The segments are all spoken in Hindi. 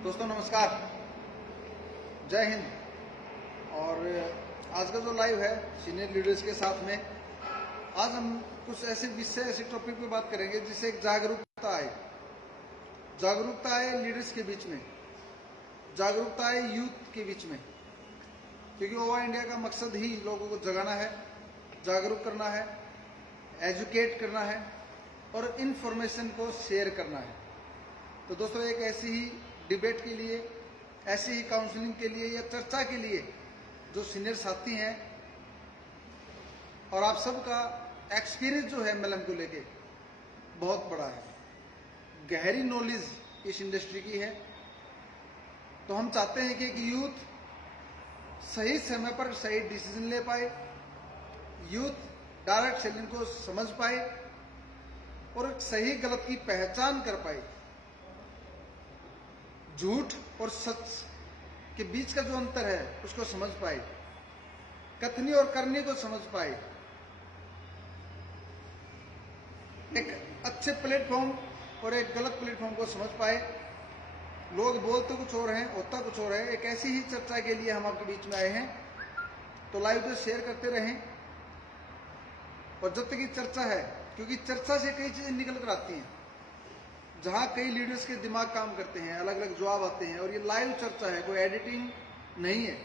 दोस्तों नमस्कार, जय हिंद। और आज का जो लाइव है सीनियर लीडर्स के साथ में, आज हम कुछ ऐसे विषय ऐसे टॉपिक पे बात करेंगे जिससे एक जागरूकता आए लीडर्स के बीच में, जागरूकता आए यूथ के बीच में। क्योंकि ओवर इंडिया का मकसद ही लोगों को जगाना है, जागरूक करना है, एजुकेट करना है और इन्फॉर्मेशन को शेयर करना है। तो दोस्तों एक ऐसी ही डिबेट के लिए, ऐसी ही काउंसलिंग के लिए या चर्चा के लिए जो सीनियर साथी हैं और आप सबका एक्सपीरियंस जो है एमएलएम को लेके बहुत बड़ा है, गहरी नॉलेज इस इंडस्ट्री की है। तो हम चाहते हैं कि एक यूथ सही समय पर सही डिसीजन ले पाए, यूथ डायरेक्ट सेलिंग को समझ पाए और सही गलत की पहचान कर पाए, झूठ और सच के बीच का जो अंतर है उसको समझ पाए, कथनी और करनी को समझ पाए, एक अच्छे प्लेटफॉर्म और एक गलत प्लेटफॉर्म को समझ पाए। लोग बोलते कुछ और हैं, होता कुछ और है। एक ऐसी ही चर्चा के लिए हम आपके बीच में आए हैं। तो लाइव को शेयर करते रहें और जब तक ये चर्चा है, क्योंकि चर्चा से कई चीजें निकल कर आती हैं, जहां कई लीडर्स के दिमाग काम करते हैं, अलग अलग जवाब आते हैं। और ये लाइव चर्चा है, कोई एडिटिंग नहीं है।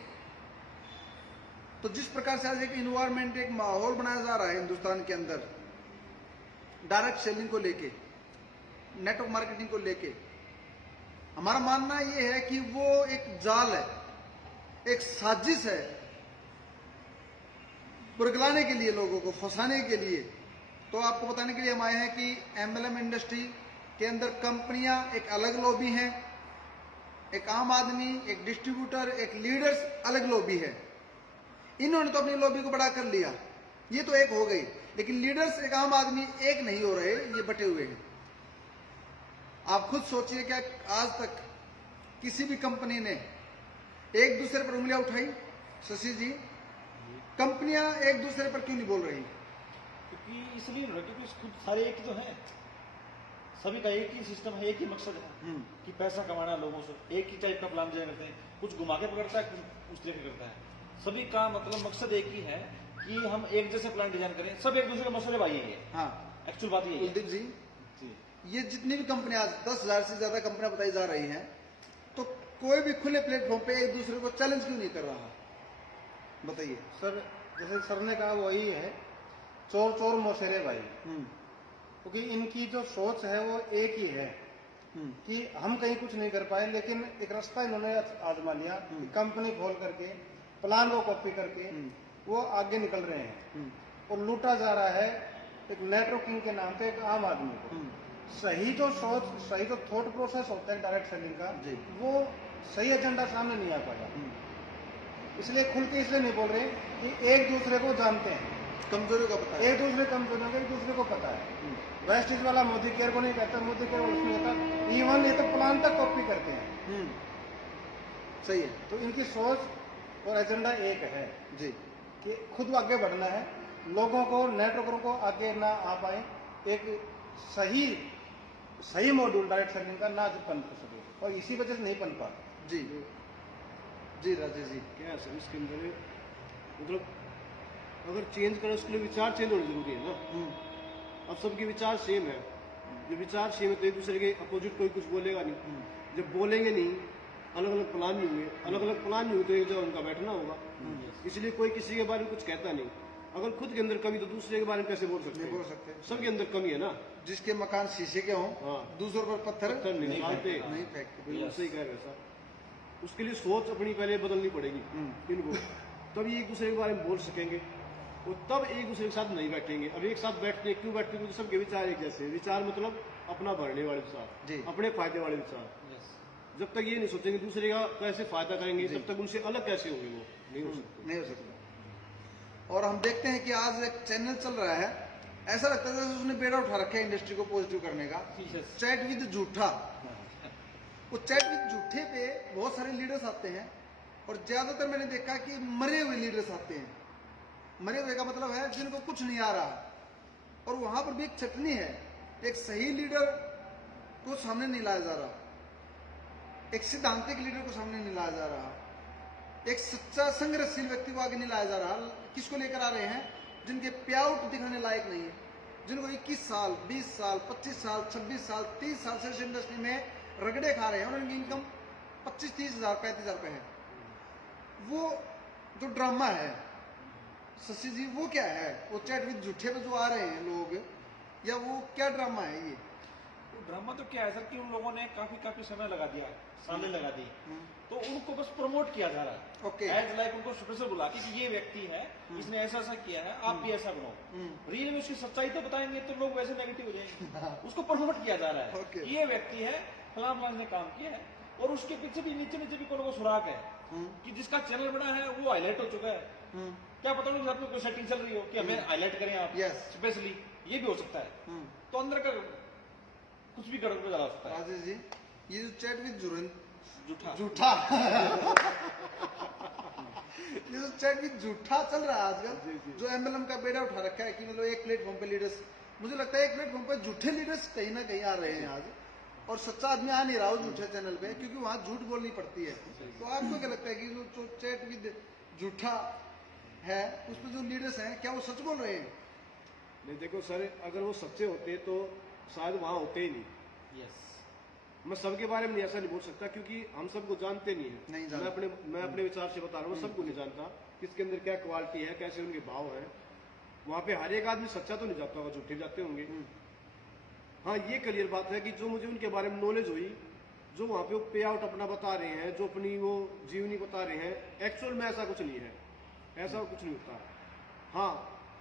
तो जिस प्रकार से आज एक इन्वायरमेंट, एक माहौल बनाया जा रहा है हिंदुस्तान के अंदर डायरेक्ट सेलिंग को लेके, नेटवर्क मार्केटिंग को लेके, हमारा मानना यह है कि वो एक जाल है, एक साजिश है, बुरगलाने के लिए, लोगों को फंसाने के लिए। तो आपको बताने के लिए हम आए हैं कि एमएलएम इंडस्ट्री के अंदर कंपनियां एक अलग लॉबी हैं, एक आम आदमी, एक डिस्ट्रीब्यूटर, एक लीडर्स अलग लॉबी है। इन्होंने तो अपनी लॉबी को बड़ा कर लिया, ये तो एक हो गई। लेकिन लीडर्स, एक आम आदमी एक नहीं हो रहे, ये बटे हुए हैं। आप खुद सोचिए, क्या आज तक किसी भी कंपनी ने एक दूसरे पर उंगलियां उठाई? शशि जी, कंपनियां एक दूसरे पर क्यों नहीं बोल रही? क्योंकि इसलिए क्योंकि खुद सारे एक ही तो है, सभी का एक ही सिस्टम है, एक ही मकसद है कि पैसा कमाना लोगों से। एक ही टाइप का प्लान डिजाइन करते हैं, कुछ घुमा के पकड़ता है, कुछ उस लेके करता है। सभी का मतलब मकसद एक ही है कि हम एक जैसे प्लान डिजाइन करें, सब एक दूसरे का मसले भाई है। हाँ, एक्चुअल बात ये है। कुलदीप जी, ये जितनी भी कंपनियां, आज 10,000 से ज्यादा कंपनियां बताई जा रही हैं, तो कोई भी खुले प्लेटफॉर्म पे एक दूसरे को चैलेंज क्यों नहीं कर रहा? बताइए सर। जैसे सर ने कहा वही है, चोर चोर मौसेरे भाई। क्योंकि इनकी जो सोच है वो एक ही है कि हम कहीं कुछ नहीं कर पाए, लेकिन एक रास्ता इन्होंने आजमा लिया कि कंपनी खोल करके, प्लान को कॉपी करके वो आगे निकल रहे हैं और लूटा जा रहा है एक नेटवर्किंग के नाम पे एक आम आदमी को। सही जो सोच, सही जो थॉट प्रोसेस होता है डायरेक्ट सेलिंग का, वो सही एजेंडा सामने नहीं आ पाया। इसलिए खुल के इसलिए नहीं बोल रहे कि एक दूसरे को जानते हैं, कमजोरियों का पता है, एक दूसरे कमजोरियों का एक दूसरे को पता है। वेस्टिज वाला मोदी केयर को नहीं कहता, मोदी केयर उसमें कहता, इवन ये तो प्लान तक कॉपी करते हैं। सही है। तो इनकी सोच और एजेंडा एक है जी, कि खुद आगे बढ़ना है, लोगों को, नेटवर्करों को आगे ना आ पाए, एक सही मॉड्यूल डायरेक्ट सेलिंग का ना पन सके, और इसी वजह से नहीं बन पाता। जी जी, राजेश जी, क्या है सर इसके अंदर मतलब अगर चेंज करें उसके लिए विचार चेंज होना जरूरी है ना। अब सबके विचार सेम है, जब विचार सेम है तो एक दूसरे के अपोजिट कोई कुछ बोलेगा नहीं। जब बोलेंगे नहीं, अलग अलग प्लान नहीं हुए, अलग अलग प्लान नहीं हुए, तो एक जगह उनका बैठना होगा। इसलिए कोई किसी के बारे में कुछ कहता नहीं। अगर खुद के अंदर कमी, तो दूसरे के बारे में कैसे बोल सकते हैं? बोल सकते हैं। सबके अंदर कमी है ना। जिसके मकान शीशे के हों, हाँ, दूसरों पर पत्थर नहीं डालते, नहीं फेंकते। बिल्कुल सही कह रहे हैं सर। उसके लिए सोच अपनी पहले बदलनी पड़ेगी इनको, तब ये एक दूसरे के बारे में बोल सकेंगे और तब एक दूसरे के साथ नहीं बैठेंगे। अब एक साथ बैठते क्यों बैठते? क्योंकि सबके विचार एक जैसे। विचार मतलब अपना भरने वाले विचार, अपने फायदे वाले विचार। जब तक ये नहीं सोचेंगे दूसरे का कैसे फायदा करेंगे, तब तक उनसे अलग कैसे होंगे? वो नहीं हो सकते, नहीं हो सकता। और हम देखते हैं कि आज एक चैनल चल रहा है, ऐसा लगता है जैसे उसने बेड़ा उठा रखा है इंडस्ट्री को पॉजिटिव करने का, चैट विद झूठा। वो चैट विद झूठे पे बहुत सारे लीडर्स आते हैं और ज्यादातर मैंने देखा कि मरे हुए लीडर्स आते हैं। मरे हुए का मतलब है जिनको कुछ नहीं आ रहा, और वहां पर भी एक चटनी है, एक सही लीडर को सामने नहीं लाया जा रहा। एक सिद्धांतिक लीडर को सामने नहीं लाया जा रहा, एक सच्चा संघर्षशील व्यक्ति को आगे नहीं लाया जा रहा। किसको लेकर आ रहे हैं? जिनके पे आउट दिखाने लायक नहीं है, जिनको 21 साल 20 साल 25 साल 26 साल 30 साल से इस इंडस्ट्री में रगड़े खा रहे हैं और उनकी इनकम 25-30 हजार 35 हजार रुपए है। वो जो ड्रामा है शशि जी, वो क्या है? वो चैट विद झूठे पे जो आ रहे हैं लोग, या वो क्या ड्रामा है ये? ड्रामा तो क्या है सर कि उन लोगों ने काफी समय लगा दिया, सालें लगा दी, तो उनको बस प्रमोट किया जा रहा है। ओके। एज लाइक उनको स्पेशल बुला के कि ये व्यक्ति है, इसने ऐसा किया है, आप भी ऐसा बनो। रियल में उसकी सच्चाई तो बताएंगे तो लोग वैसे नेगेटिव हो जाएंगे। उसको प्रमोट किया जा रहा है ओके। ये व्यक्ति है, फलां ने काम किया है, और उसके पीछे भी नीचे भी कोई सुराग है कि जिसका चैनल बना है वो हाईलाइट हो चुका है। क्या पता नहीं साथ में कोई सेटिंग चल रही हो कि हमें हाईलाइट करें आप स्पेशली, ये भी हो सकता है। तो अंदर का कुछ भी कर जा सकता है। राजेश जी, ये जो चैट विद झूठा ये जो चैट विद झूठा चल रहा है आजकल, जो एमएलएम का बेड़ा उठा रखा है कि मतलब एक प्लेटफॉर्म पे लीडर्स, मुझे लगता है एक प्लेटफॉर्म पे झूठे लीडर्स कहीं ना कहीं आ रहे हैं आज, और सच्चा आदमी आ नहीं रहा हो झूठे चैनल पे, क्योंकि वहां झूठ बोलनी पड़ती है। तो आपको क्या लगता है कि जो चैट विद झूठा है उसमें जो लीडर्स हैं, क्या वो सच बोल रहे हैं? नहीं देखो सर, अगर वो सच्चे होते तो शायद वहां होते ही नहीं। यस, मैं सबके बारे में ऐसा नहीं बोल सकता क्योंकि हम सबको जानते नहीं है। नहीं जानते। मैं अपने विचार से बता रहा हूँ, सबको नहीं जानता किसके अंदर क्या क्वालिटी है, कैसे उनके भाव है। वहां पे हर एक आदमी सच्चा तो नहीं जाता होगा, झूठे जाते होंगे। हाँ, ये क्लियर बात है कि जो मुझे उनके बारे में नॉलेज हुई, जो वहां पे वो पे आउट अपना बता रहे हैं, जो अपनी वो जीवनी बता रहे हैं, एक्चुअल में ऐसा कुछ नहीं है, ऐसा कुछ नहीं होता। हाँ,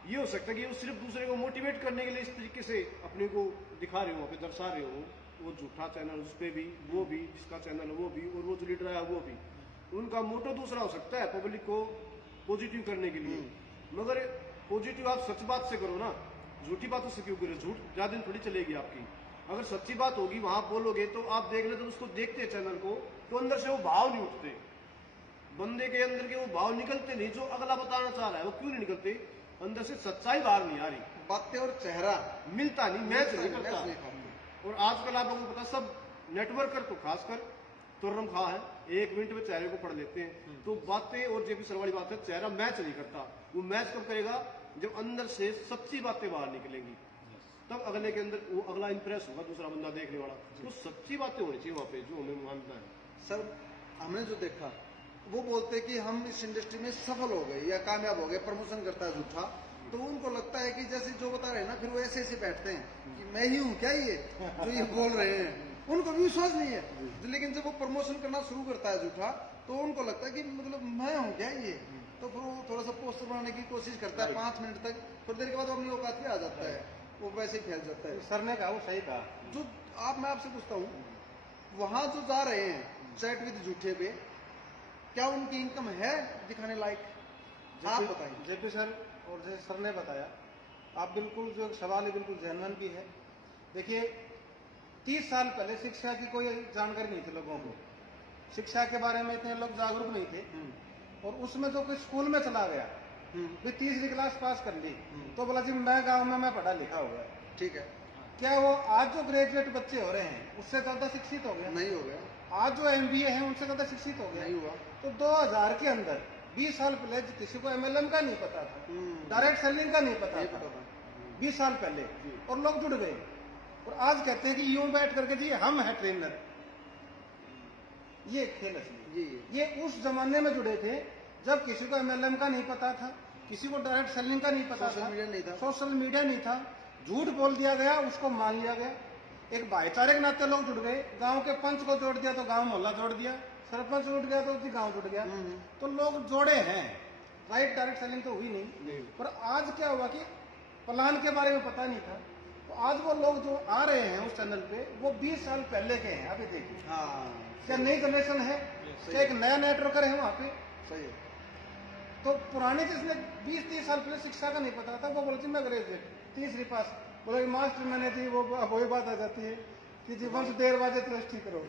ये हो सकता है कि वो सिर्फ दूसरे को मोटिवेट करने के लिए इस तरीके से अपने को दिखा रहे हो, वहाँ पे दर्शा रहे हो। वो झूठा चैनल उस पर भी, वो भी जिसका चैनल है वो भी, और वो जो लीडर है वो भी, उनका मोटो दूसरा हो सकता है, पब्लिक को पॉजिटिव करने के लिए। मगर पॉजिटिव आप सच बात से करो ना, झूठी बातों से क्यों करो? झूठ ज्यादा दिन थोड़ी चलेगी आपकी। अगर सच्ची बात होगी वहां बोलोगे तो आप देख ले, तो उसको देखते हैं चैनल को, तो अंदर से वो भाव नहीं उठते, बंदे के अंदर के वो भाव निकलते नहीं, जो अगला बताना चाह रहा है वो क्यों नहीं निकलते, अंदर से सच्चाई बाहर नहीं आ रही, बातें और चेहरा मिलता नहीं, मैच नहीं मैच नहीं करता। खाते। और आजकल आप लोगों को पता, सब नेटवर्कर तो खासकर तुर्रम खा है, 1 मिनट में चेहरे को पढ़ लेते हैं। तो बातें और जेपी सर वाली बात है, चेहरा मैच नहीं करता। वो मैच कब करेगा? जब अंदर से सच्ची बातें बाहर निकलेंगी, तब अगले के अंदर वो अगला इंप्रेस होगा, दूसरा बंदा देखने वाला। तो सच्ची बातें होनी चाहिए वहां पे, जो हमें मानना है। सर, हमने जो देखा, वो बोलते कि हम इस इंडस्ट्री में सफल हो गए या कामयाब हो गए, प्रमोशन करता है झूठा, तो उनको लगता है कि जैसे जो बता रहे हैं ना, फिर वो ऐसे ऐसे बैठते हैं कि मैं ही हूँ क्या ये जो ये बोल रहे हैं, उनको भी विश्वास नहीं है। लेकिन जब वो प्रमोशन करना शुरू करता है झूठा, तो उनको लगता है कि मतलब मैं हूँ क्या ये, तो फिर वो थोड़ा सा पोस्टर बनाने की कोशिश करता है 5 मिनट तक, फिर देर के बाद वो अपनी औकात पे आ जाता है, वो वैसे ही फैल जाता है। सर ने कहा वो सही कहा। जो मैं आपसे पूछता हूँ, वहां जो जा रहे हैं चैट विद झूठे पे, क्या उनकी इनकम है दिखाने लायक? आप बताइए। जेपी सर और जैसे सर ने बताया, आप बिल्कुल जो सवाल है बिल्कुल जेन्युइन भी है। देखिए, 30 साल पहले शिक्षा की कोई जानकारी नहीं थी लोगों को, शिक्षा के बारे में इतने लोग जागरूक नहीं थे, और उसमें जो कोई स्कूल में चला गया, भी 30वीं क्लास पास कर ली, तो बोला जी मैं गांव में मैं पढ़ा लिखा हो गया। ठीक है, क्या वो आज जो ग्रेजुएट बच्चे हो रहे हैं उससे ज्यादा शिक्षित हो गया? नहीं हो गया। आज जो MBA है उनसे ज्यादा शिक्षित हो गया? नहीं हुआ। तो 2000 के अंदर 20 साल पहले किसी को MLM का नहीं पता था, डायरेक्ट सेलिंग का नहीं पता था, 20 साल पहले, और लोग जुड़ गए। और आज कहते हैं कि यूं बैठ करके जी हम है ट्रेनर। ये खेल असली, ये उस जमाने में जुड़े थे जब किसी को MLM का नहीं पता था, किसी को डायरेक्ट सेलिंग का नहीं पता था, सोशल मीडिया नहीं था, सोशल मीडिया नहीं था, झूठ बोल दिया गया, उसको मान लिया गया। एक भाईचारे के नाते लोग जुड़ गए, गांव के पंच को जोड़ दिया तो गांव मोहल्ला जोड़ दिया, सरपंच जुड़ गया तो गांव जुड़ गया, तो लोग जोड़े हैं। राइट, डायरेक्ट सेलिंग तो हुई नहीं। पर आज क्या हुआ कि प्लान के बारे में पता नहीं था, तो आज वो लोग जो आ रहे हैं उस चैनल पे, वो 20 साल पहले के हैं। अभी देखिए, क्या नई जनरेशन है, क्या एक नया नेटवर्कर है वहाँ पे? सही है। तो पुराने जिसने 20-30 साल पहले शिक्षा का नहीं पता था, वो बोलती मैं ग्रेजुएट 30वीं पास, बोले मास्टर मैंने थी, वो वही बात आ जाती है कि जीवन से 1:30 बजे ट्रस्टी करो।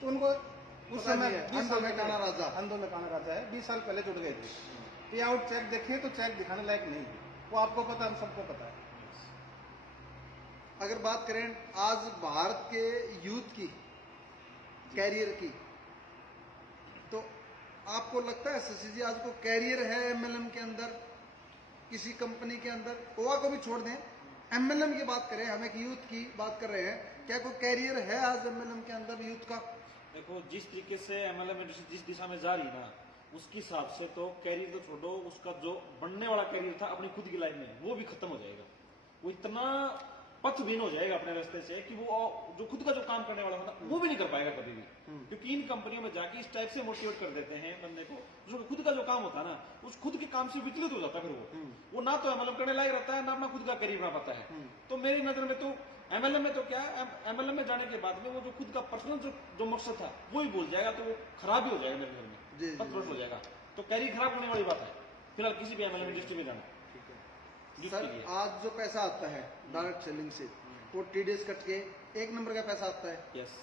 तो उनको उस समय अंधों में काना राजा, अंधों में काना राजा है, 20 साल पहले जुड़ गए थे। पे आउट चेक देखिए तो चेक दिखाने लायक नहीं है, वो आपको पता, हम सबको पता है। अगर बात करें आज भारत के यूथ की कैरियर की, तो आपको लगता है शशि जी आज को कैरियर है एमएलएम के अंदर, किसी कंपनी के अंदर? गोवा को भी छोड़ दें, एमएलएम की बात करें, हम एक यूथ की बात कर रहे हैं, क्या कोई कैरियर है आज एमएलएम के अंदर यूथ का? देखो, जिस तरीके से एमएलएम इंडस्ट्री जिस दिशा में जा रही ना, उसके हिसाब से तो कैरियर तो छोड़ो, उसका जो बनने वाला कैरियर था अपनी खुद की लाइफ में, वो भी खत्म हो जाएगा। वो इतना पथहीन हो जाएगा अपने रास्ते से कि वो जो खुद का जो काम करने वाला होता वो भी नहीं कर पाएगा कभी भी। क्योंकि इन कंपनियों में जाके इस टाइप से मोटिवेट कर देते हैं बंदे को, जो खुद का जो काम होता है ना, उस खुद के काम से विचलित हो जाता है। फिर वो ना तो एमएलएम करने लायक रहता है, ना अपना खुद का कैरियर बना पाता है। तो मेरी नजर में तो एमएलएम में तो क्या, एमएलएम में जाने के बाद में वो जो खुद का पर्सनल जो मकसद था वो ही भूल जाएगा, तो वो खराब ही हो जाएगा मेरे घर में, पथभ्रष्ट हो जाएगा। तो कैरियर खराब होने वाली बात है फिलहाल किसी भी एमएलएम इंडस्ट्री में जाना। सर आज जो पैसा आता है डायरेक्ट सेलिंग से, वो टीडीएस कट के एक नंबर का पैसा आता है। यस।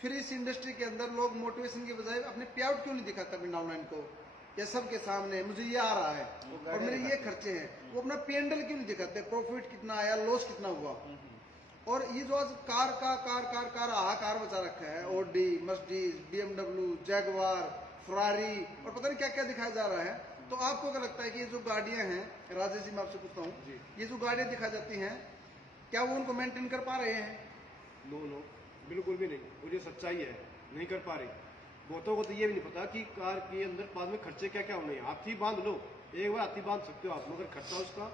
फिर इस इंडस्ट्री के अंदर लोग मोटिवेशन की बजाय अपने पे आउट क्यों नहीं दिखाता डाउनलाइन को, या सबके सामने मुझे ये आ रहा है और मेरे ये खर्चे हैं, वो अपना पेंडल क्यों नहीं दिखाते, प्रॉफिट कितना आया, लॉस कितना हुआ? और ये जो आज कार हाहाकार मचा रखा है, Audi, Mercedes, BMW, Jaguar, Ferrari और पता नहीं क्या क्या दिखाया जा रहा है। तो आपको क्या लगता है कि ये जो गाड़ियां हैं, राजेश जी मैं आपसे पूछता हूँ, ये जो गाड़ियां दिखाई जाती हैं, क्या वो उनको मेंटेन कर पा रहे हैं? नो, बिल्कुल भी नहीं। और ये सच्चाई है, नहीं कर पा रहे। बहुतों को तो ये भी नहीं पता कि कार के अंदर बाद में खर्चे क्या क्या होने हैं। हाथी बांध लो, एक बार हाथी बांध सकते हो आप, मगर खर्चा उसका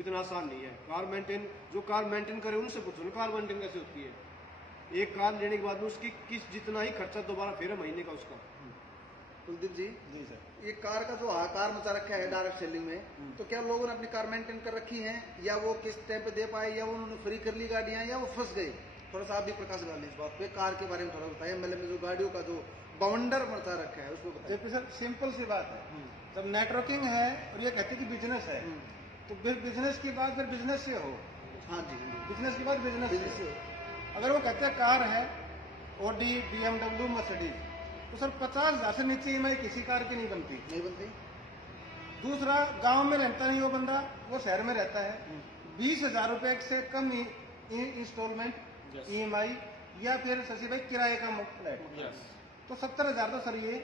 इतना आसान नहीं है। जो कार मेंटेन करे उनसे पूछो ना, कार मेंटेन कैसे होती है। एक कार लेने के बाद में उसकी जितना ही खर्चा दोबारा फिर है महीने का उसका। कुलदीप जी सर, ये कार का जो हाहाकार मचा रखा है डायरेक्ट सेलिंग में, तो क्या लोगों ने अपनी कार मेंटेन कर रखी है, या वो किस टाइम पे दे पाए, या वो उन्होंने फ्री कर ली गाड़ियां, या वो फंस गए? थोड़ा सा आप भी प्रकाश डालें इस बात पे, कार के बारे में थोड़ा बताइए। एमएलएम में जो गाड़ियों का जो बवंडर मचा रखा है उसको बताइए। जेपी सर सिंपल सी बात है, जब नेटवर्किंग है और ये कहते हैं कि बिजनेस है, तो फिर बिजनेस की बात फिर बिजनेस से हो। हाँ जी, बिजनेस की बात बिजनेस बिजनेस से से हो। अगर वो कहते हैं कार है, ओडी, बीएमडब्ल्यू, मर्सिडीज, तो सर 50,000 से नीचे ईएमआई किसी कार की नहीं बनती। नहीं बनती। दूसरा, गांव में रहता नहीं वो बंदा, वो शहर में रहता है, 20,000 रुपए से कम इंस्टॉलमेंट ईएमआई, या फिर शशि भाई किराए का फ्लैट, तो 70,000 तो सर ये,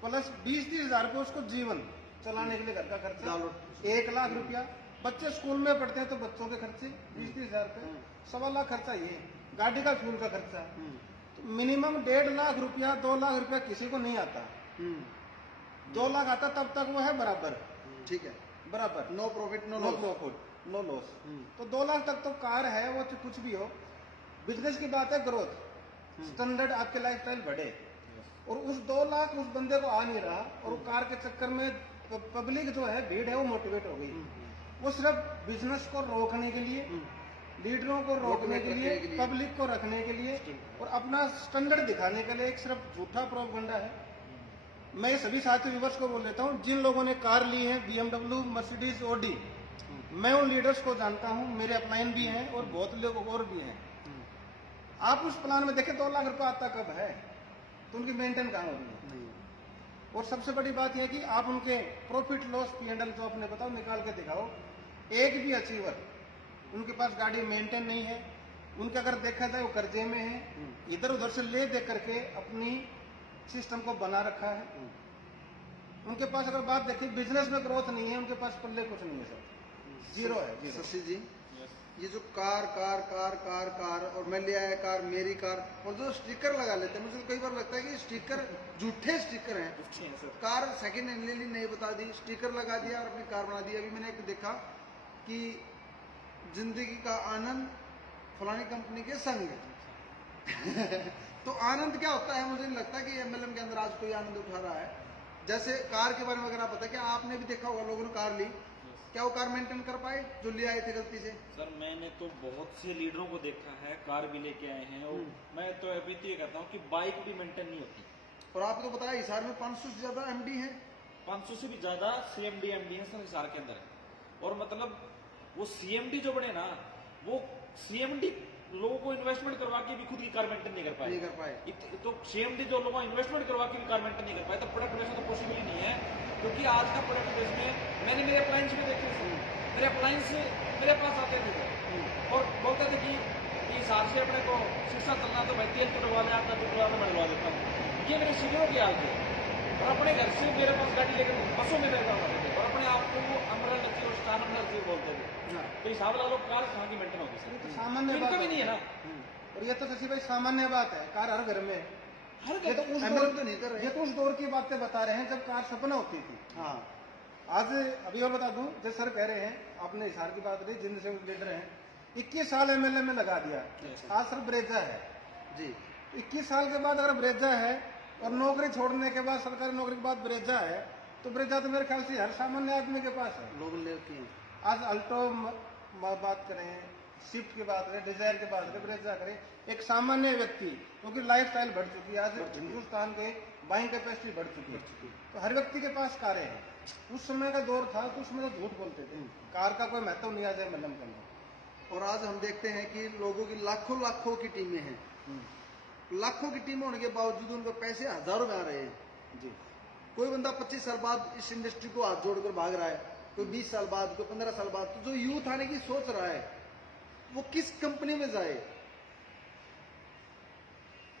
प्लस 20-30 हजार रुपये उसको जीवन चलाने के लिए घर का खर्चा, 1 लाख रुपया। बच्चे स्कूल में पढ़ते हैं तो बच्चों के खर्चे 20-30 हजार रुपये, 1.25 लाख खर्चा ये, गाड़ी का फ्यूल का खर्चा, तो मिनिमम 1.5 लाख रुपया, 2 लाख रुपया किसी को नहीं आता। 2 लाख आता तब तक वो है बराबर, ठीक है, बराबर, no profit no profit no loss. तो 2 लाख तक तो कार है, वो कुछ भी हो। बिजनेस की बात है, ग्रोथ, स्टैंडर्ड आपके लाइफस्टाइल बढ़े, और उस 2 लाख उस बंदे को आ नहीं रहा, और कार के चक्कर में पब्लिक जो है, भीड़ है, वो मोटिवेट हो गई। वो सिर्फ बिजनेस को रोकने के लिए, लीडरों को रोकने के लिए, पब्लिक को रखने के लिए, और अपना स्टैंडर्ड दिखाने के लिए एक सिर्फ झूठा प्रोपगंडा है। मैं सभी साथी व्यूअर्स को बोल देता हूँ, जिन लोगों ने कार ली है, बीएमडब्ल्यू, मर्सिडीज, ओडी, मैं उन लीडर्स को जानता हूँ, मेरे अपलाइन भी हैं और बहुत लोग और भी हैं। आप उस प्लान में देखें 2 लाख रुपए आता कब है, तो उनकी मेंटेन कहाँ होगी। और सबसे बड़ी बात यह है कि आप उनके प्रॉफिट लॉस P&L जो आपने बताओ निकाल के दिखाओ, एक भी अचीवर उनके पास गाड़ी मेंटेन नहीं है, उनके अगर देखा जाए वो कर्जे में है, इधर उधर से ले दे करके अपनी सिस्टम को बना रखा है। उनके पास अगर बात देखिए, बिजनेस में ग्रोथ नहीं है, उनके पास पल्ले कुछ नहीं है, सर जीरो है, जीरो। शशि जी, ये जो कार और मैं ले आया कार, मेरी कार, और जो स्टिकर लगा लेते हैं, मुझे कई बार लगता है कि स्टिकर झूठे स्टिकर हैं। कार सेकंड हैंड ले ली, नहीं बता दी, स्टिकर लगा दिया और अपनी कार बना दी। अभी मैंने एक देखा कि जिंदगी का आनंद फलानी कंपनी के संग तो आनंद क्या होता है, मुझे नहीं लगता कि एमएलएम के अंदर आज कोई आनंद उठा रहा है। जैसे कार के बारे में अगर आप बताएं, क्या आपने भी देखा होगा, लोगों ने कार ली, क्या वो कार मेंटेन कर पाए जो ले आए थे गलती से? सर मैंने तो बहुत से लीडरों को देखा है, कार भी लेके आए हैं, और मैं तो अभी तो ये कहता हूँ कि बाइक भी मेंटेन नहीं होती। और आपको तो बताया हिसार में 500 से ज्यादा एमडी है, 500 से भी ज्यादा CMD MD है सर हिसार के अंदर। और मतलब वो CMD जो बने ना, वो CMD लोगों को इन्वेस्टमेंट करवा के भी खुद की कार मेंटेन नहीं कर पाए। तो CMD जो लोगों को इन्वेस्टमेंट करवा के भी कार मेंटेन नहीं कर पाए, तो प्रोडक्ट बेस तो पॉसिबल ही नहीं है। क्योंकि आज का प्रोडक्ट बेस में मैंने मेरे अप्लायंस में देखे, मेरे अप्लायंस मेरे पास आते थे, और बोलते थे कि इस हिसाब से अपने को शिक्षा चलना तो भाई तेल तो डलवा दे, आपका तो डलवा मैं डलवा देता हूँ। ये मेरे सीनियरों की हाल थी। और अपने घर से मेरे पास गाड़ी लेकर बसों में बैठा करते थे और अपने आप को वो अमरल नची और स्टार अमरल से बोलते थे। तो हिसाब लगा लो कार कहाँ की मेंटेन होगी ये तो सर, सामान्य इनका बात भी नहीं है ना। और ये तो शशि भाई सामान्य बात है, कार हर घर में है। हर ये तो उस MLM दौर तो नहीं कर रहे। ये तो उस दौर की बातें बता रहे हैं जब कार सपना होती थी। हाँ आज अभी और बता दूं, जैसे सर कह रहे हैं, आपने हिसार की बात रही, जिनसे लीडर हैं 21 साल एमएलए में लगा दिया। आज सर ब्रेजा है जी, 21 साल के बाद अगर ब्रेजा है और नौकरी छोड़ने के बाद, सरकारी नौकरी के बाद ब्रेजा है, तो ब्रेजा तो मेरे ख्याल से हर सामान्य आदमी के पास है। लोग लेते हैं। आज अल्टो बात करें, स्विफ्ट की बात करें, डिजायर की बात करें, ब्रेजा करें, एक सामान्य व्यक्ति, क्योंकि लाइफ स्टाइल बढ़ चुकी है, आज हिंदुस्तान के बाइंग कैपेसिटी बढ़ चुकी है, तो हर व्यक्ति के पास कारें हैं। उस समय का दौर था तो उसमें तो झूठ बोलते थे, कार का कोई महत्व नहीं आज एमएलएम के अंदर। और आज हम देखते हैं कि लोगों की लाखों लाखों की टीमें हैं। लाखों की टीम होने के बावजूद उनको पैसे हजारों में आ रहे हैं। जी, कोई बंदा 25 साल बाद इस इंडस्ट्री को हाथ जोड़कर भाग रहा है, कोई 20 साल बाद, कोई 15 साल बाद। तो जो यूथ आने की सोच रहा है वो किस कंपनी में जाए,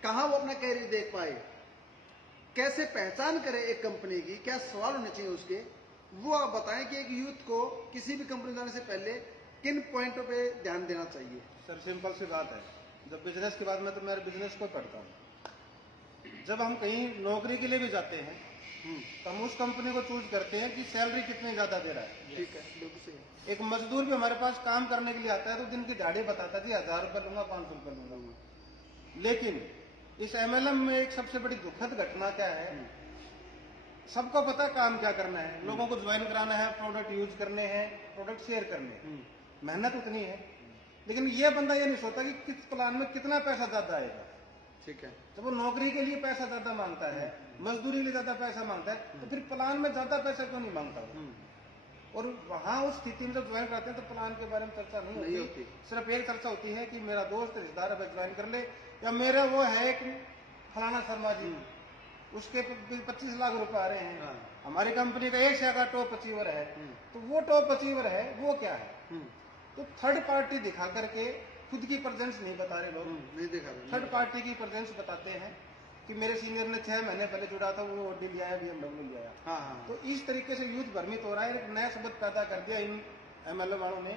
कहां वो अपना कैरियर देख पाए, कैसे पहचान करे एक कंपनी की, क्या सवाल होने चाहिए उसके, वो आप बताएं कि एक यूथ को किसी भी कंपनी जाने से पहले किन पॉइंटों पे ध्यान देना चाहिए। सर सिंपल सी बात है, जब बिजनेस की बात में तो मैं बिजनेस को पढ़ता हूँ। जब हम कहीं नौकरी के लिए भी जाते हैं तो हम उस कंपनी को चूज करते हैं कि सैलरी कितनी ज्यादा दे रहा है। ठीक है, बिल्कुल सही। एक मजदूर भी हमारे पास काम करने के लिए आता है तो दिन की दिहाड़ी बताता जी 1000 रुपये लूंगा, 500 रुपये लूंगा। लेकिन इस एमएलएम में एक सबसे बड़ी दुखद घटना क्या है, सबको पता है काम क्या करना है, लोगों को ज्वाइन कराना है, प्रोडक्ट यूज करने हैं, प्रोडक्ट शेयर करने हैं, मेहनत उतनी है, लेकिन ये बंदा ये नहीं सोचता कि किस प्लान में कितना पैसा ज्यादा आएगा। ठीक है, जब वो नौकरी के लिए पैसा ज्यादा मांगता है, मजदूरी के लिए ज्यादा पैसा मांगता है, तो फिर प्लान में ज्यादा पैसा क्यों नहीं मांगता वो? और वहां उस स्थिति में जब ज्वाइन करते हैं तो प्लान के बारे में चर्चा नहीं होती। सिर्फ एक चर्चा होती है कि मेरा दोस्त रिश्तेदार अब ज्वाइन कर ले, या मेरा वो है एक फलाना शर्मा जी, उसके 25 लाख रुपए आ रहे हैं, हमारी कंपनी का एक शेयर का टॉप अचीवर है, तो वो टॉप अचीवर है वो क्या है? तो थर्ड पार्टी दिखा करके खुद की प्रेजेंस नहीं बता रहे लोग, नहीं देखा था। थर्ड पार्टी की प्रेजेंस बताते हैं कि मेरे सीनियर ने 6 महीने पहले जुड़ा था, वो ऑडी लिया है, BMW लिया है। हाँ हाँ, तो इस तरीके से यूथ भ्रमित हो रहा है। एक नया शब्द पैदा कर दिया इन एमएलएम वालों ने,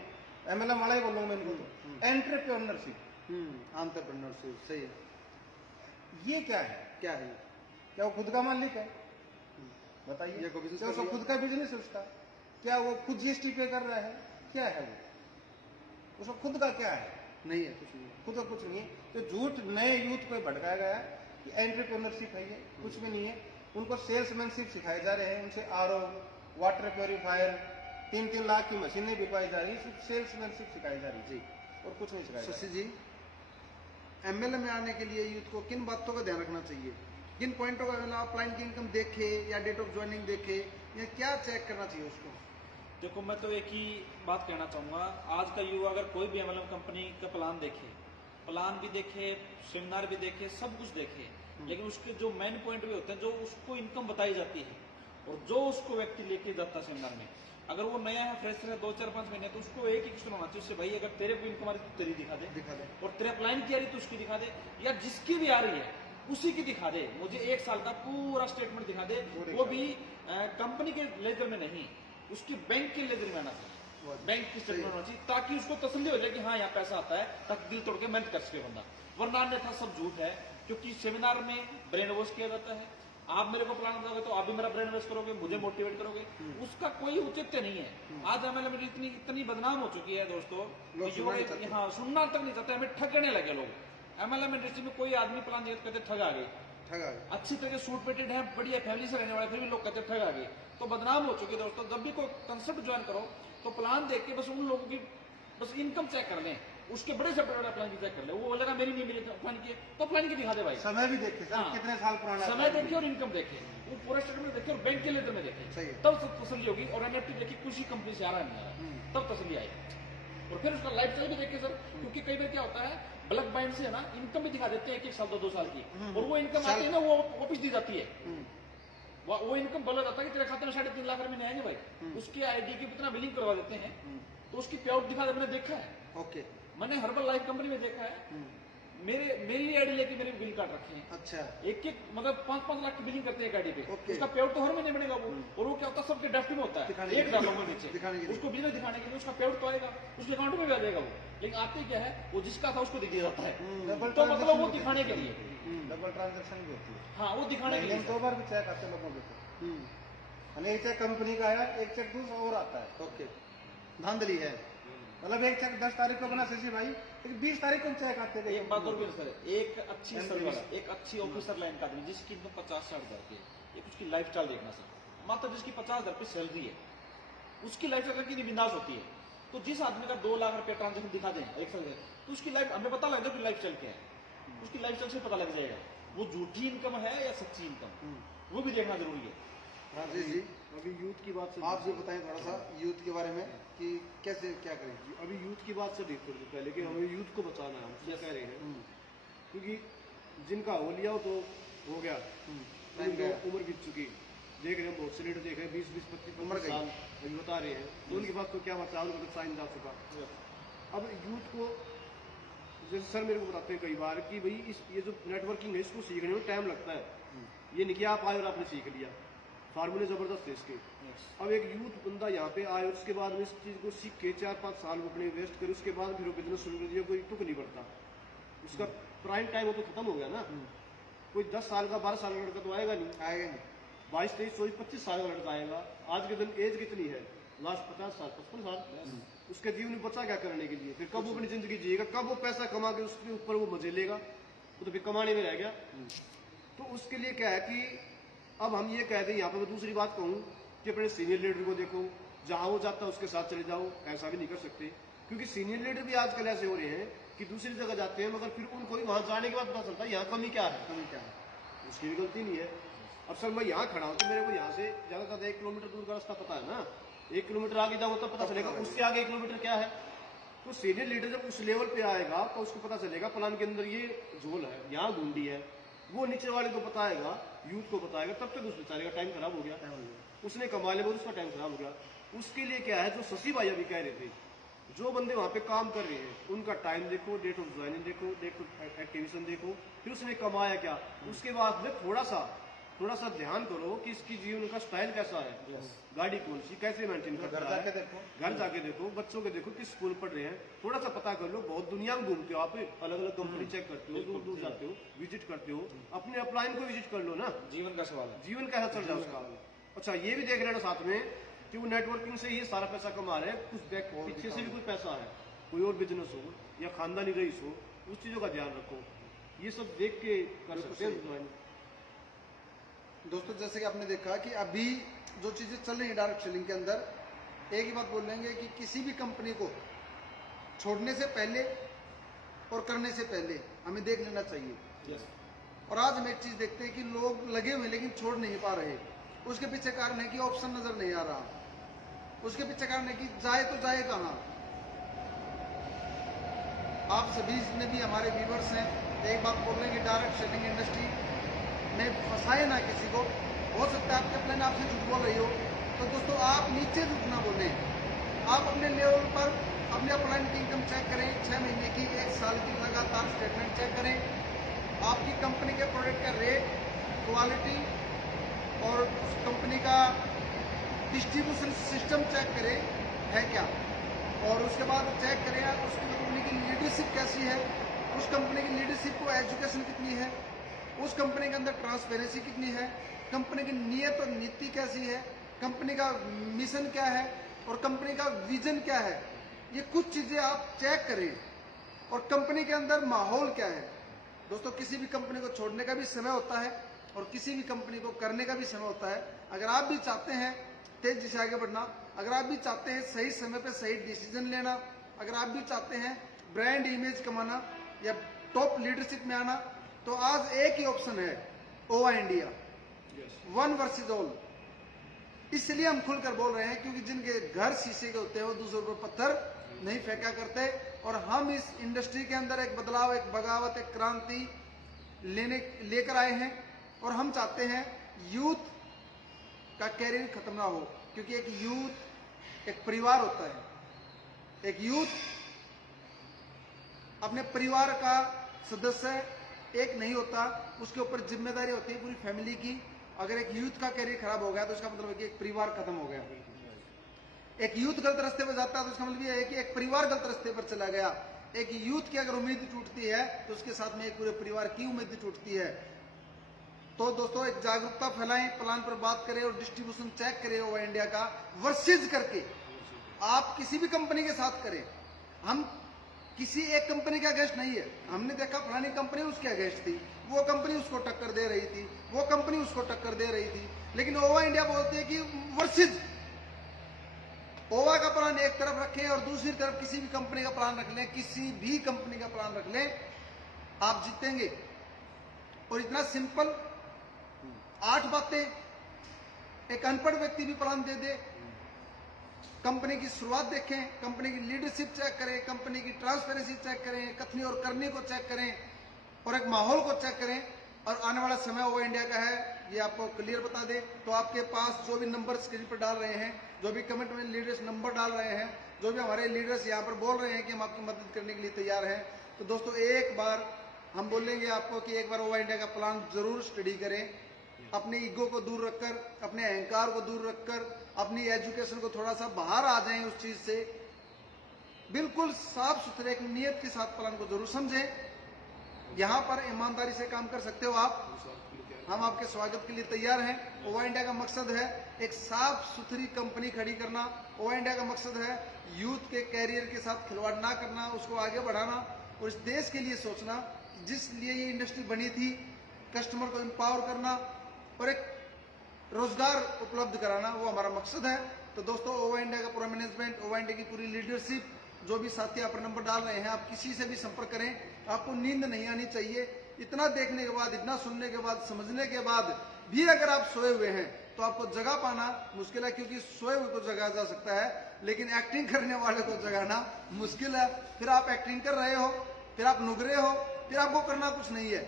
एमएलएम वाला ही बोलूंगा मैं इनको, तो एंटरप्रेन्योरशिप। एंटरप्रेन्योरशिप सही है। ये क्या है? क्या है? क्या वो खुद का मालिक है? बताइए। ये कोई business क्या कर उसका लिया? खुद का बिजनेस है उसका? क्या वो खुद जीएसटी पे कर रहा है? क्या है वो? उसका खुद का क्या है? नहीं है, कुछ नहीं। खुद का कुछ नहीं है। तो झूठ नए यूथ को भटकाया गया कि एंटरप्रेन्योरशिप है, ये कुछ भी नहीं है। उनको सेल्समैनशिप सिखाए जा रहे हैं, उनसे आरओ, वाटर प्योरीफायर, 3-3 लाख की मशीनें बिकवाई जा रही है, सिर्फ सेल्समैनशिप सिखाई जा रही है जी। और कुछ नहीं सिखाया जा शशि जी, एमएलएम में आने के लिए यूथ को किन बातों का ध्यान रखना चाहिए, किन पॉइंटों का, मतलब अपलाइन की इनकम देखे या डेट ऑफ ज्वाइनिंग देखे, या क्या चेक करना चाहिए उसको? देखो मैं तो एक ही बात कहना चाहूंगा, आज का युवा अगर कोई भी एमएलएम कंपनी का प्लान देखे, प्लान भी देखे, सेमिनार भी देखे, सब कुछ देखे, लेकिन उसके जो मेन पॉइंट भी होते हैं, जो उसको इनकम बताई जाती है और जो उसको व्यक्ति लेके जाता है सेमिनार में, अगर वो नया है, फ्रेशर है, 2-4-5 महीने, तो उसको एक ही क्वेश्चन होना चाहिए उससे, भाई अगर तेरे को इनकम आ रही तो तेरी दिखा दे, और तेरे अप्लाइन की आ रही तो उसकी दिखा दे, या जिसकी भी आ रही है उसी की दिखा दे। मुझे 1 साल का पूरा स्टेटमेंट दिखा दे, वो भी कंपनी के लेजर में नहीं, उसकी बैंक के लेजर में आना चाहिए, बैंक की स्टेटमेंट होना चाहिए, ताकि उसको तसल्ली हो जाए कि हाँ यहाँ पैसा आता है, ताकि दिल तोड़ के मेहनत कर सके बंदा। वरना अन्यथा सब झूठ है, क्योंकि सेमिनार में ब्रेन वॉश किया जाता है। आप मेरे को प्लान दोगे तो आप भी मेरा ब्रेन वॉश करोगे, मुझे मोटिवेट करोगे, उसका कोई औचित्य नहीं है। आज एमएलएम इतनी बदनाम हो चुकी है दोस्तों, हाँ सुनना तक नहीं चाहते, हमें ठगने लगे लोग। एमएलएम इंडस्ट्री में कोई आदमी प्लान नहीं कहते ठग आ गए, अच्छी तरह सूट पेटेड है, बढ़िया फैमिली से रहने वाले, फिर भी लोग कहते ठग आ गए, तो बदनाम हो चुके दोस्तों। जब भी कोई कंसेप्ट ज्वाइन करो तो प्लान देख के बस उन लोगों की बस इनकम चेक कर लें, उसके बड़े से बड़ा प्लान की चेक कर ले, वो बोलेगा मेरी नहीं मिली प्लान की, तो प्लान की दिखा दे भाई। समय भी देखे सर, हाँ। कितने साल पुराना समय देखे और इनकम देखे, वो पूरा स्टेटमेंट देखे और बैंक के लेटर में देखे, तब तसल्ली होगी। और एनएफटी देखे किसी कंपनी से आ रहा है नहीं आ रहा, तब तसल्ली आएगी। और फिर उसका लाइफ स्टाइल भी देखे सर, क्योंकि कई बार क्या होता है, ब्लैक बाइंड से है ना, इनकम भी दिखा देते हैं 1-1 साल 2-2 साल की, और वो इनकम आती है ना, वो वापिस दी जाती है। वो इनकम बोला जाता है कि तेरे खाते में 3.5 लाख रुपए आएंगे भाई, उसके आईडी की कितना बिलिंग करवा देते हैं, तो उसकी पे आउट दिखा दे, मैंने देखा है। ओके। मैंने हर्बल लाइफ कंपनी में देखा है, मेरी एड लेके मेरे बिल काट रखे हैं। अच्छा, एक मतलब 5-5 लाख की बिलिंग करते हैं गाड़ी पे। ओके। उसका पेआउट तो हर महीने बनेगा वो, और वो क्या होता है सबके डेफ्ट में होता है, दिखाने के एक लिए। डाल लोगों नीचे दिखाने के लिए। उसको बिजनेस दिखाने के लिए उसका पेआउट तो आएगा, उसके अकाउंट में भी आ जाएगा वो। लेकिन आते क्या है, वो जिसका था उसको दे दिया जाता है, डबल तो मतलब वो ट्रांजैक्शन दिखाने के लिए। डबल ट्रांजैक्शन भी होती है। हाँ, वो दिखाने के महीने लिए में 2 बार भी चेक आते हैं लोगों के, और एक चेक कंपनी का आया, एक चेक दूसरा और आता है। ओके, धांधली है। मतलब एक चेक 10 तारीख को बना शशि भाई, लेकिन 20 तारीख को चेक आते हैं। एक बात और भी है सर, एक अच्छी सर्विस, एक अच्छी ऑफिसर लाइन का आदमी जिसकी इनकम 50-60 हजार की है, एक उसकी लाइफ स्टाइल देखना सर। मात्र जिसकी 50 हजार रुपये सैलरी है, उसकी लाइफ स्टाइल कितनी बिंदास होती है। तो जिस आदमी का 2 लाख रुपया ट्रांजेक्शन दिखा दें एक साल, तो उसकी लाइफ हमें पता लग जाए कि लाइफ स्टाइल क्या है, उसकी लाइफ स्टाइल से पता लग जाएगा वो झूठी इनकम है या सच्ची इनकम, वो भी देखना जरूरी है। राजेश जी, अभी यूथ की बात से आप जो बताएं थोड़ा सा यूथ के बारे में कि कैसे क्या करें। अभी यूथ की बात से देख कर पहले कि हमें यूथ को बचाना है, हम क्या कह रहे हैं, क्योंकि जिनका हो लिया तो हो गया, टाइम गया। उम्र बीत चुकी। देख रहे हैं बहुत से लीडर देख रहे हैं 20-20, 25 उम्र गई। साल अभी बता रहे हैं, तो उनके पास तो क्या बता, उनको तो साइन जा चुका। अब यूथ को जैसे सर मेरे को बताते हैं कई बार कि भाई ये जो नेटवर्किंग है इसको सीखने में टाइम लगता है। ये नहीं कि आप आए और आपने सीख लिया, फार्मूले जबरदस्त है इसके। अब एक यूथ बंदा यहाँ पे आए और उसके बाद में इस चीज को सीख के 4-5 साल वो अपने वेस्ट करे, उसके बाद फिर वो बिजनेस शुरू कर दिया, कोई तुक नहीं पड़ता। उसका प्राइम टाइम वो तो खत्म हो गया ना। कोई 10 साल का 12 साल का लड़का तो आएगा नहीं, आएगा नहीं। 22, 23, 24, 25 साल का लड़का आएगा। आज के दिन एज कितनी है, लास्ट 50 साल 55 साल, उसके जीवन में बचा क्या करने के लिए, फिर कब वो अपनी जिंदगी जिएगा, कब वो पैसा कमा के उसके ऊपर वो मजे लेगा, वो तो फिर कमाने में रह गया। तो उसके लिए क्या है कि अब हम ये कहते हैं, यहाँ पे मैं दूसरी बात कहूँ कि अपने सीनियर लीडर को देखो, जहाँ वो जाता है उसके साथ चले जाओ, ऐसा भी नहीं कर सकते, क्योंकि सीनियर लीडर भी आजकल ऐसे हो रहे हैं कि दूसरी जगह जाते हैं, मगर फिर उनको भी वहां जाने के बाद पता चलता है यहाँ कमी क्या है, कमी क्या है। उसकी भी गलती नहीं है। अब सर मैं यहाँ खड़ा हूँ तो मेरे को यहाँ से ज्यादा से ज्यादा 1 किलोमीटर दूर का रास्ता पता है ना, 1 किलोमीटर आगे जाऊँ तब पता चलेगा उससे आगे 1 किलोमीटर क्या है। तो सीनियर लीडर जब उस लेवल पे आएगा तो उसको पता चलेगा प्लान के अंदर ये झोल है, यहाँ गुंडी है, वो नीचे वाले को बताएगा, यूथ को बताएगा, तब तक उस बेचारे का टाइम खराब हो गया, उसने कमा लिया, उसका टाइम खराब हो गया। उसके लिए क्या है, जो शशि भाई अभी कह रहे थे, जो बंदे वहां पे काम कर रहे हैं उनका टाइम देखो, डेट ऑफ ज्वाइनिंग देखो, डेट ऑफ एक्टिवेशन देखो, फिर उसने कमाया क्या, उसके बाद में थोड़ा सा ध्यान करो कि इसकी जीवन का स्टाइल कैसा है, गाड़ी कौन सी, कैसे मेंटेन करता घर है, जाके देखो, घर जाके देखो, बच्चों के देखो किस स्कूल पढ़ रहे हैं, थोड़ा सा पता कर लो। बहुत दुनिया में घूमते हो आप, अलग अलग कंपनी चेक करते हो, दूर दूर जाते हो, विजिट करते हो, अपने अपलाइन को विजिट कर लो ना, जीवन का सवाल है। जीवन कैसा चल रहा है उसका। अच्छा ये भी देख लेना साथ में कि वो नेटवर्किंग से ये सारा पैसा कमा रहे हैं, कुछ बैक पीछे से भी कुछ पैसा है, कोई और बिजनेस हो या खानदानी रईस हो, उस चीजों का ध्यान रखो, ये सब देख के कर सकते हैं। दोस्तों जैसे कि आपने देखा कि अभी जो चीजें चल रही है डायरेक्ट सेलिंग के अंदर, एक ही बात बोल लेंगे कि किसी भी कंपनी को छोड़ने से पहले और करने से पहले हमें देख लेना चाहिए। और आज हम एक चीज देखते हैं कि लोग लगे हुए लेकिन छोड़ नहीं पा रहे। उसके पीछे कारण है कि ऑप्शन नजर नहीं आ रहा, उसके पीछे कारण है कि जाए तो जाए कहाँ। आप सभी जितने भी हमारे व्यूवर्स हैं, एक बात बोल रहे हैं कि डायरेक्ट सेलिंग इंडस्ट्री ने फंसाए ना किसी को। हो सकता है आपके प्लान आपसे झूठ बोल रही हो, तो दोस्तों आप नीचे झूठ ना बोले, आप अपने लेवल पर अपने अपलाइन की इनकम चेक करें, 6 महीने की, 1 साल की लगातार स्टेटमेंट चेक करें, आपकी कंपनी के प्रोडक्ट का रेट, क्वालिटी और उस कंपनी का डिस्ट्रीब्यूशन सिस्टम चेक करें है क्या, और उसके बाद चेक करें उस कंपनी की लीडरशिप कैसी है, उस कंपनी की लीडरशिप को एजुकेशन कितनी है, उस कंपनी के अंदर ट्रांसपेरेंसी कितनी है, कंपनी की नियत और नीति कैसी है, कंपनी का मिशन क्या है और कंपनी का विजन क्या है। ये कुछ चीजें आप चेक करें, और कंपनी के अंदर माहौल क्या है। दोस्तों किसी भी कंपनी को छोड़ने का भी समय होता है और किसी भी कंपनी को करने का भी समय होता है। अगर आप भी चाहते हैं तेजी से आगे बढ़ना, अगर आप भी चाहते हैं सही समय पे सही डिसीजन लेना, अगर आप भी चाहते हैं ब्रांड इमेज कमाना या टॉप लीडरशिप में आना, तो आज एक ही ऑप्शन है, ओवा इंडिया, वन वर्सेस ऑल। इसलिए हम खुलकर बोल रहे हैं क्योंकि जिनके घर शीशे के होते हैं वो दूसरों पर पत्थर नहीं फेंका करते, और हम इस इंडस्ट्री के अंदर एक बदलाव, एक बगावत, एक क्रांति लेकर आए हैं। और हम चाहते हैं यूथ का कैरियर खत्म ना हो, क्योंकि एक यूथ एक परिवार होता है, एक यूथ अपने परिवार का सदस्य एक नहीं होता, उसके ऊपर जिम्मेदारी होती है पूरी फैमिली की। अगर एक यूथ का कैरियर खराब हो गया तो इसका मतलब है कि एक परिवार खत्म हो गया। एक यूथ गलत रास्ते पर जाता है तो इसका मतलब यह है कि एक परिवार गलत रास्ते पर चला गया। एक यूथ की अगर उम्मीद टूटती है तो उसके साथ में एक पूरे परिवार की उम्मीद टूटती है। तो दोस्तों एक जागरूकता फैलाएं, प्लान पर बात करें और डिस्ट्रीब्यूशन चेक करें ओवा इंडिया का वर्सेज करके। आप किसी भी कंपनी के साथ करें, हम किसी एक कंपनी के अगेंस्ट नहीं है। हमने देखा फलानी कंपनी उसके अगेंस्ट थी, वो कंपनी उसको टक्कर दे रही थी, वो कंपनी उसको टक्कर दे रही थी, लेकिन ओवा इंडिया बोलती है कि वर्सेज। ओवा का प्लान एक तरफ रखें और दूसरी तरफ किसी भी कंपनी का प्लान रख लें, किसी भी कंपनी का प्लान रख लें, आप जीतेंगे। और इतना सिंपल 8 बातें एक अनपढ़ व्यक्ति भी प्लान दे दे। कंपनी की शुरुआत देखें, कंपनी की लीडरशिप चेक करें, कंपनी की ट्रांसपेरेंसी चेक करें, कथनी और करनी को चेक करें और एक माहौल को चेक करें। और आने वाला समय ओवा इंडिया का है, ये आपको क्लियर बता दे। तो आपके पास जो भी नंबर स्क्रीन पर डाल रहे हैं, जो भी कमेंट में लीडर्स नंबर डाल रहे हैं, जो भी हमारे लीडर्स यहाँ पर बोल रहे हैं कि हम आपकी मदद करने के लिए तैयार हैं, तो दोस्तों एक बार हम बोलेंगे आपको कि एक बार ओवा इंडिया का प्लान जरूर स्टडी करें। अपने ईगो को दूर रखकर, अपने अहंकार को दूर रखकर, अपनी एजुकेशन को थोड़ा सा बाहर आ जाएं उस चीज से। बिल्कुल साफ सुथरे एक नियत के साथ प्लान को जरूर समझें। यहाँ पर ईमानदारी से काम कर सकते हो आप, हम आपके स्वागत के लिए तैयार हैं। ओवा इंडिया का मकसद है एक साफ सुथरी कंपनी खड़ी करना। ओवा इंडिया का मकसद है यूथ के कैरियर के साथ खिलवाड़ ना करना, उसको आगे बढ़ाना और इस देश के लिए सोचना जिस लिए ये इंडस्ट्री बनी थी, कस्टमर को एम्पावर करना और एक रोजगार उपलब्ध कराना, वो हमारा मकसद है। तो दोस्तों ओवा इंडिया का पूरा मैनेजमेंट, ओवा इंडिया की पूरी लीडरशिप, जो भी साथी यहाँ पर नंबर डाल रहे हैं, आप किसी से भी संपर्क करें। आपको नींद नहीं आनी चाहिए। इतना देखने के बाद, इतना सुनने के बाद, समझने के बाद भी अगर आप सोए हुए हैं तो आपको जगा पाना मुश्किल है, क्योंकि सोए हुए को जगाया जा सकता है लेकिन एक्टिंग करने वाले को जगाना मुश्किल है। फिर आप एक्टिंग कर रहे हो, फिर आप नुगरे हो, फिर आपको करना कुछ नहीं है।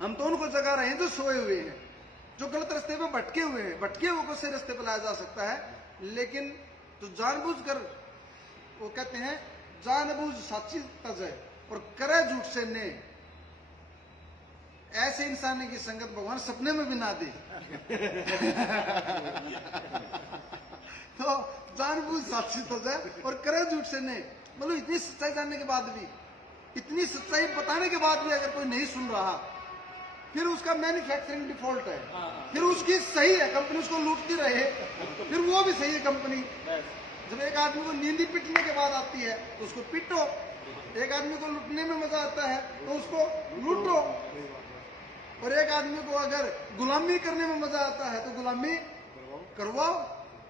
हम तो उनको जगा रहे हैं जो सोए हुए हैं, जो गलत रास्ते पे भटके हुए हैं। भटके हुए को सही रास्ते पे लाया जा सकता है, लेकिन जो जानबूझकर, वो कहते हैं जानबूझ साची तजय और करे झूठ से ने, ऐसे इंसान की संगत भगवान सपने में भी ना दे। तो जानबूझ साची तजय और करे झूठ से ने, मतलब इतनी सच्चाई जानने के बाद भी, इतनी सच्चाई बताने के बाद भी अगर कोई नहीं सुन रहा, फिर उसका मैन्युफैक्चरिंग डिफॉल्ट है, फिर उसकी सही है कंपनी उसको लूटती रहे, फिर वो भी सही है कंपनी। जब एक आदमी को नींदी पिटने के बाद आती है तो उसको पिटो, एक आदमी को लूटने में मजा आता है तो उसको लूटो, और एक आदमी को अगर गुलामी करने में मजा आता है तो गुलामी करवाओ।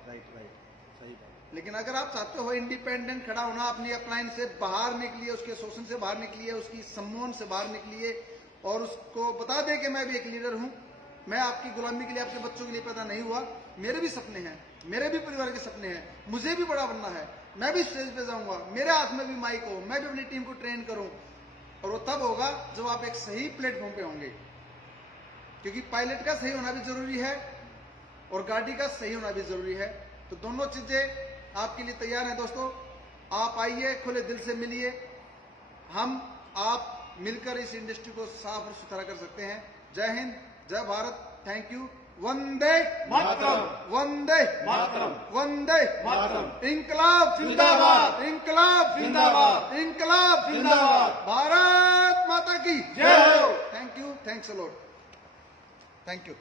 राइट सही बात। लेकिन अगर आप चाहते हो इंडिपेंडेंट खड़ा होना, अपनी अपलाइन से बाहर निकलिए, उसके शोषण से बाहर निकलिए, उसकी सम्मोहन से बाहर निकलिए और उसको बता दे कि मैं भी एक लीडर हूं, मैं आपकी गुलामी के लिए, आपके बच्चों के लिए पैदा नहीं हुआ, मेरे भी सपने हैं, मेरे भी परिवार के सपने हैं, मुझे भी बड़ा बनना है, मैं भी स्टेज पे जाऊंगा, मेरे हाथ में भी माइक हो, मैं भी अपनी टीम को ट्रेन करूं। और वो तब होगा जब आप एक सही प्लेटफॉर्म पे होंगे, क्योंकि पायलट का सही होना भी जरूरी है और गाड़ी का सही होना भी जरूरी है। तो दोनों चीजें आपके लिए तैयार हैं दोस्तों। आप आइए, खुले दिल से मिलिए, हम आप मिलकर इस इंडस्ट्री को साफ और सुथरा कर सकते हैं। जय हिंद, जय भारत, थैंक यू। वंदे मातरम, वंदे मातरम, वंदे मातरम। इंकलाब जिंदाबाद, इंकलाब जिंदाबाद, इंकलाब जिंदाबाद। भारत माता की जय हो। Thank you, thanks a lot, thank you.